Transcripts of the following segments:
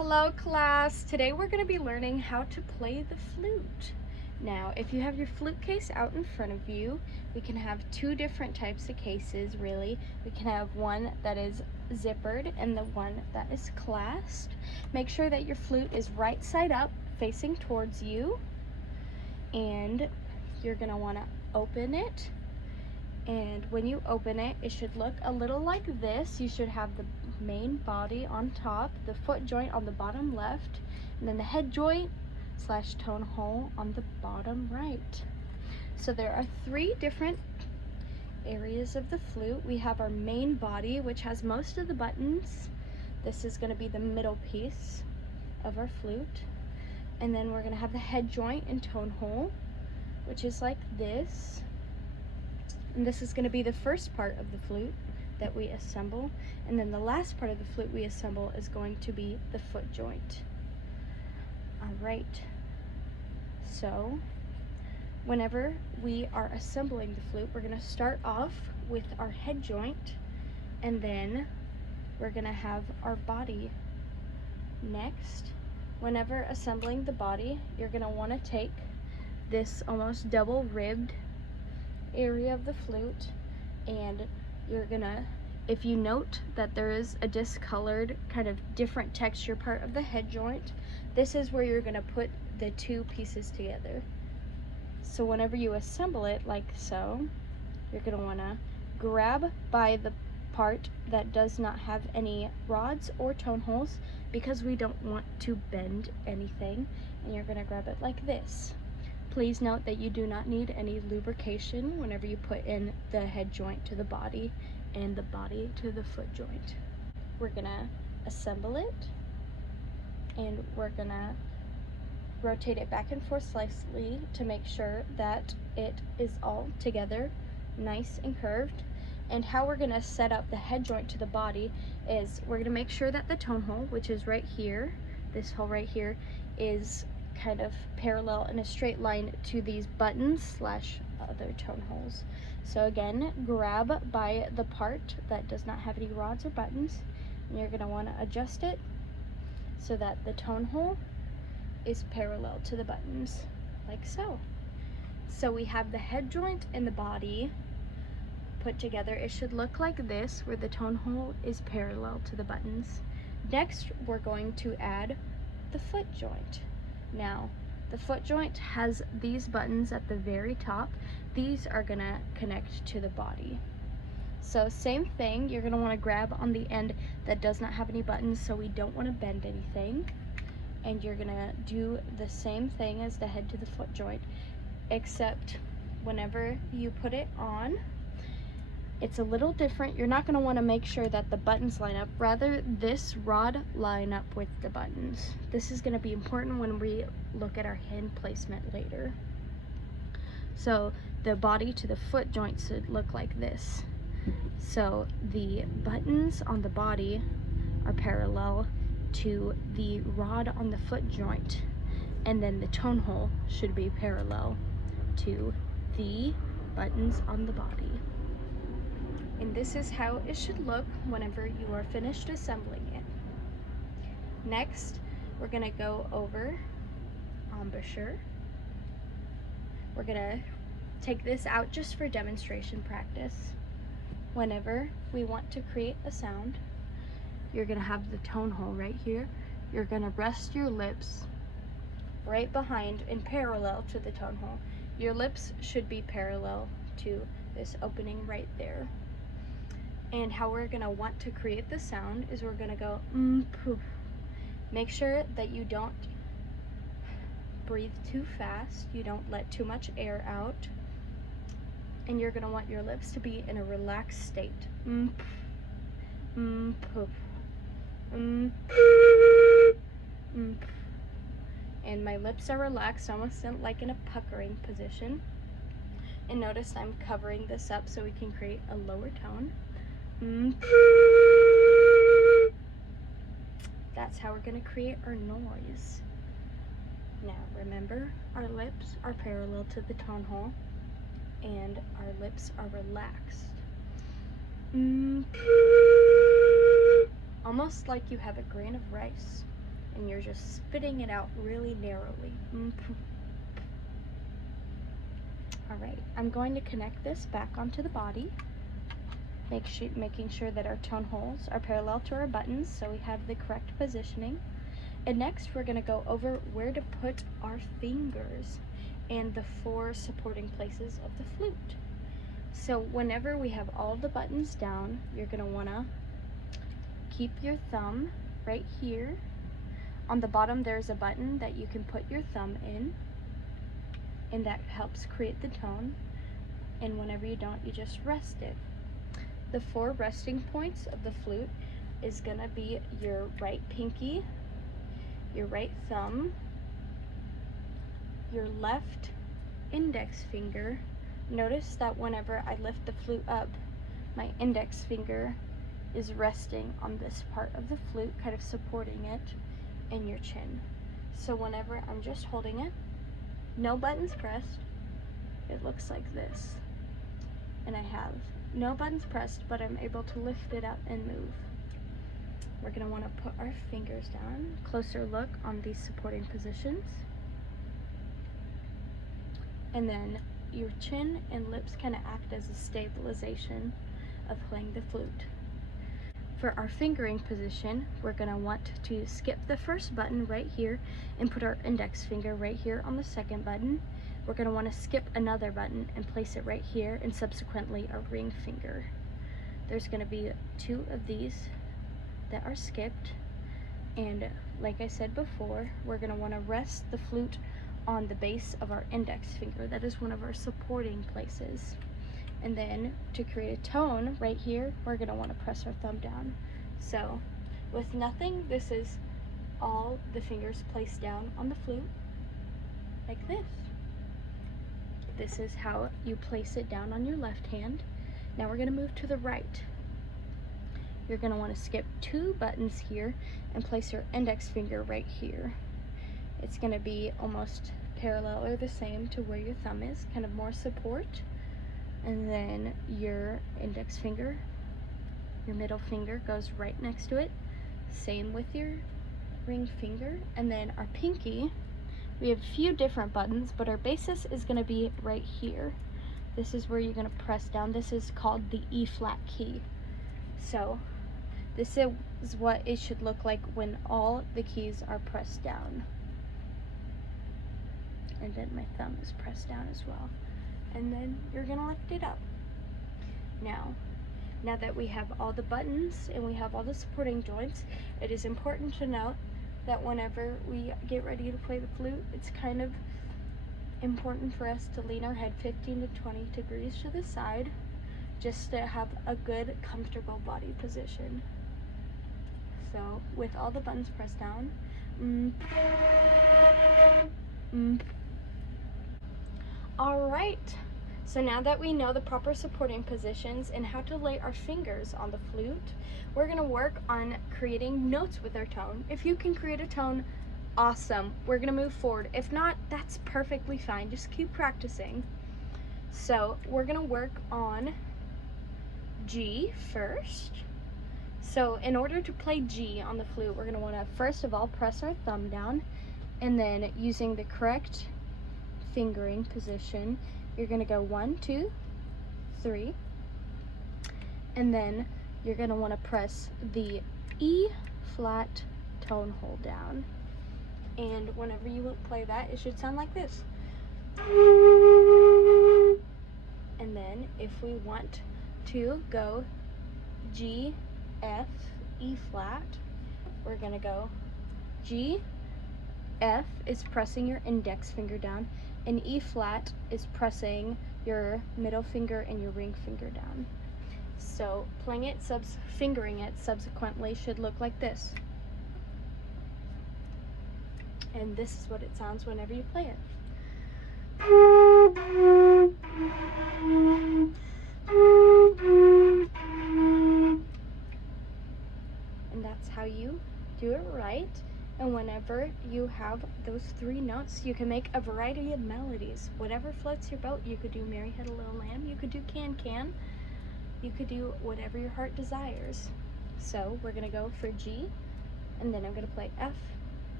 Hello class, today we're going to be learning how to play the flute. Now, if you have your flute case out in front of you, we can have two different types of cases really. We can have one that is zippered and the one that is clasped. Make sure that your flute is right side up facing towards you, and you're going to want to open it. And when you open it, it should look a little like this. You should have the main body on top, the foot joint on the bottom left, and then the head joint / tone hole on the bottom right. So there are three different areas of the flute. We have our main body, which has most of the buttons. This is going to be the middle piece of our flute. And then we're going to have the head joint and tone hole, which is like this. And this is going to be the first part of the flute that we assemble. And then the last part of the flute we assemble is going to be the foot joint. All right. So whenever we are assembling the flute, we're going to start off with our head joint, and then we're going to have our body next. Whenever assembling the body, you're going to want to take this almost double ribbed area of the flute, and you're gonna, if you note that there is a discolored kind of different texture part of the head joint, this is where you're gonna put the two pieces together. So whenever you assemble it like so, you're gonna wanna grab by the part that does not have any rods or tone holes, because we don't want to bend anything, and you're gonna grab it like this. Please note that you do not need any lubrication whenever you put in the head joint to the body and the body to the foot joint. We're gonna assemble it, and we're gonna rotate it back and forth slightly to make sure that it is all together, nice and curved. And how we're gonna set up the head joint to the body is we're gonna make sure that the tone hole, which is right here, this hole right here, is kind of parallel in a straight line to these buttons / other tone holes. So again, grab by the part that does not have any rods or buttons, and you're going to want to adjust it so that the tone hole is parallel to the buttons, like so. So we have the head joint and the body put together. It should look like this, where the tone hole is parallel to the buttons. Next, we're going to add the foot joint. Now, the foot joint has these buttons at the very top. These are gonna connect to the body. So same thing, you're gonna wanna grab on the end that does not have any buttons, so we don't wanna bend anything. And you're gonna do the same thing as the head to the foot joint, except whenever you put it on, it's a little different. You're not going to want to make sure that the buttons line up. Rather, this rod line up with the buttons. This is going to be important when we look at our hand placement later. So the body to the foot joint should look like this. So the buttons on the body are parallel to the rod on the foot joint, and then the tone hole should be parallel to the buttons on the body. And this is how it should look whenever you are finished assembling it. Next, we're gonna go over embouchure. We're gonna take this out just for demonstration practice. Whenever we want to create a sound, you're gonna have the tone hole right here. You're gonna rest your lips right behind and parallel to the tone hole. Your lips should be parallel to this opening right there. And how we're gonna want to create the sound is we're gonna go poof. Make sure that you don't breathe too fast, you don't let too much air out, and you're gonna want your lips to be in a relaxed state. Poof. And my lips are relaxed, almost like in a puckering position. And notice I'm covering this up so we can create a lower tone. That's how we're going to create our noise. Now remember, our lips are parallel to the tone hole and our lips are relaxed. Almost like you have a grain of rice and you're just spitting it out really narrowly. All right, I'm going to connect this back onto the body, making sure that our tone holes are parallel to our buttons so we have the correct positioning. And next we're going to go over where to put our fingers and the 4 supporting places of the flute. So whenever we have all the buttons down, you're going to want to keep your thumb right here. On the bottom there's a button that you can put your thumb in, and that helps create the tone. And whenever you don't, you just rest it. The 4 resting points of the flute is going to be your right pinky, your right thumb, your left index finger. Notice that whenever I lift the flute up, my index finger is resting on this part of the flute, kind of supporting it, and your chin. So whenever I'm just holding it, no buttons pressed, it looks like this. And I have no buttons pressed, but I'm able to lift it up and move. We're going to want to put our fingers down. Closer look on these supporting positions. And then your chin and lips kind of act as a stabilization of playing the flute. For our fingering position, we're going to want to skip the first button right here and put our index finger right here on the second button. We're going to want to skip another button and place it right here, and subsequently a ring finger. There's going to be 2 of these that are skipped, and like I said before, we're going to want to rest the flute on the base of our index finger. That is one of our supporting places. And then to create a tone right here, we're going to want to press our thumb down. So with nothing, this is all the fingers placed down on the flute like this. This is how you place it down on your left hand. Now we're going to move to the right. You're going to want to skip 2 buttons here and place your index finger right here. It's going to be almost parallel or the same to where your thumb is, kind of more support. And then your index finger, your middle finger goes right next to it. Same with your ring finger. And then our pinky, we have a few different buttons, but our basis is going to be right here. This is where you're going to press down. This is called the E flat key. So this is what it should look like when all the keys are pressed down. And then my thumb is pressed down as well. And then you're going to lift it up. Now that we have all the buttons and we have all the supporting joints, it is important to note that whenever we get ready to play the flute, it's kind of important for us to lean our head 15 to 20 degrees to the side, just to have a good, comfortable body position. So with all the buttons pressed down, all right. So now that we know the proper supporting positions and how to lay our fingers on the flute, we're going to work on creating notes with our tone. If you can create a tone, awesome. We're going to move forward. If not, that's perfectly fine. Just keep practicing. So we're going to work on G first. So in order to play G on the flute, we're going to want to first of all press our thumb down, and then using the correct fingering position, you're going to go 1, 2, 3, and then you're going to want to press the E flat tone hold down. And whenever you play that, it should sound like this. And then if we want to go G, F, E flat, we're going to go G, F is pressing your index finger down, and E flat is pressing your middle finger and your ring finger down. So playing it, fingering it subsequently should look like this. And this is what it sounds whenever you play it. And that's how you do it right. And whenever you have those 3 notes, you can make a variety of melodies. Whatever floats your boat. You could do Mary Had a Little Lamb, you could do Can Can, you could do whatever your heart desires. So we're going to go for G, and then I'm going to play F,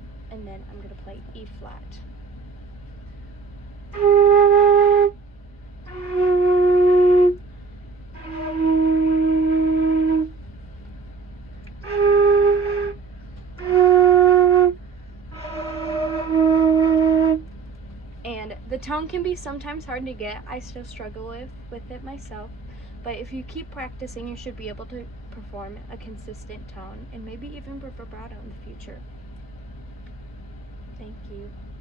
and then I'm going to play E flat. And the tone can be sometimes hard to get. I still struggle with it myself. But if you keep practicing, you should be able to perform a consistent tone and maybe even vibrato in the future. Thank you.